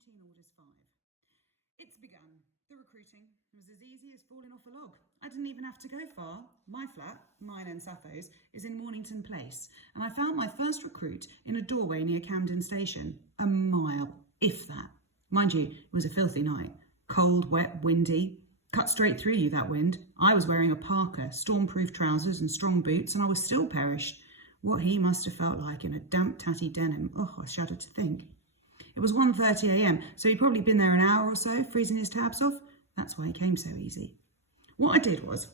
routine orders 5. It's begun. The recruiting was as easy as falling off a log. I didn't even have to go far. My flat, mine and Sappho's, is in Mornington Place, and I found my first recruit in a doorway near Camden Station. A mile, if that. Mind you, it was a filthy night. Cold, wet, windy. Cut straight through you, that wind. I was wearing a parka, stormproof trousers and strong boots, and I was still perished. What he must have felt like in a damp, tatty denim. Oh, I shudder to think. It was 1:30 a.m, so he'd probably been there an hour or so, freezing his tabs off. That's why he came so easy. What I did was,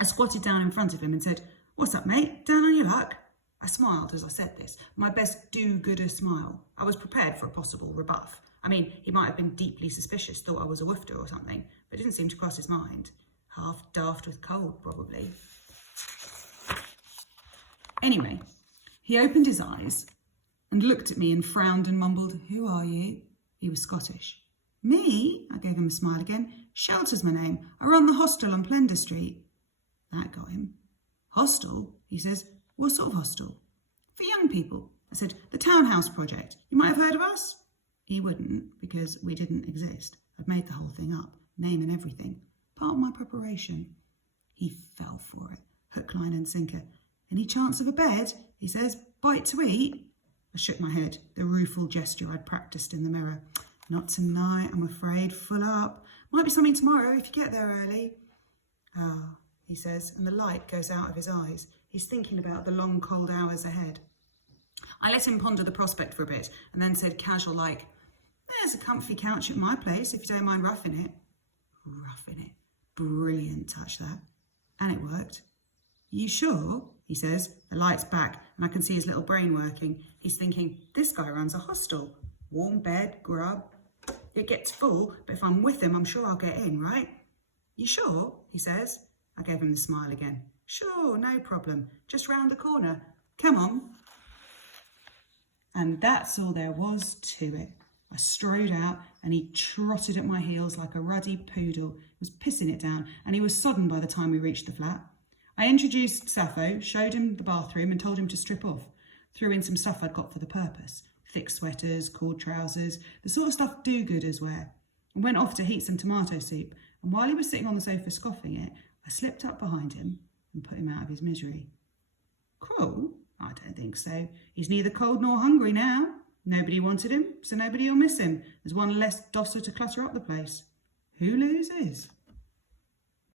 I squatted down in front of him and said, "What's up, mate? Down on your luck?" I smiled as I said this, my best do-gooder smile. I was prepared for a possible rebuff. I mean, he might have been deeply suspicious, thought I was a woofter or something, but it didn't seem to cross his mind. Half daft with cold, probably. Anyway, he opened his eyes and looked at me and frowned and mumbled, "Who are you?" He was Scottish. "Me?" I gave him a smile again. "Shelter's my name. I run the hostel on Plender Street." That got him. "Hostel?" he says. "What sort of hostel?" "For young people." I said, "The Townhouse Project. You might have heard of us?" He wouldn't, because we didn't exist. I'd made the whole thing up, name and everything. Part of my preparation. He fell for it, hook, line and sinker. "Any chance of a bed?" he says. "Bite to eat?" I shook my head, the rueful gesture I'd practiced in the mirror. "Not tonight, I'm afraid. Full up. Might be something tomorrow if you get there early." "Ah," he says, and the light goes out of his eyes. He's thinking about the long, cold hours ahead. I let him ponder the prospect for a bit and then said casual like, "There's a comfy couch at my place if you don't mind roughing it." Roughing it. Brilliant touch, that. And it worked. "You sure?" he says. The light's back and I can see his little brain working. He's thinking, this guy runs a hostel. Warm bed, grub. It gets full, but if I'm with him, I'm sure I'll get in, right? "You sure?" he says. I gave him the smile again. "Sure, no problem. Just round the corner. Come on." And that's all there was to it. I strode out and he trotted at my heels like a ruddy poodle. Was pissing it down and he was sodden by the time we reached the flat. I introduced Sappho, showed him the bathroom and told him to strip off. Threw in some stuff I'd got for the purpose. Thick sweaters, cord trousers, the sort of stuff do-gooders wear. And went off to heat some tomato soup. And while he was sitting on the sofa scoffing it, I slipped up behind him and put him out of his misery. Cruel? I don't think so. He's neither cold nor hungry now. Nobody wanted him, so nobody will miss him. There's one less dosser to clutter up the place. Who loses?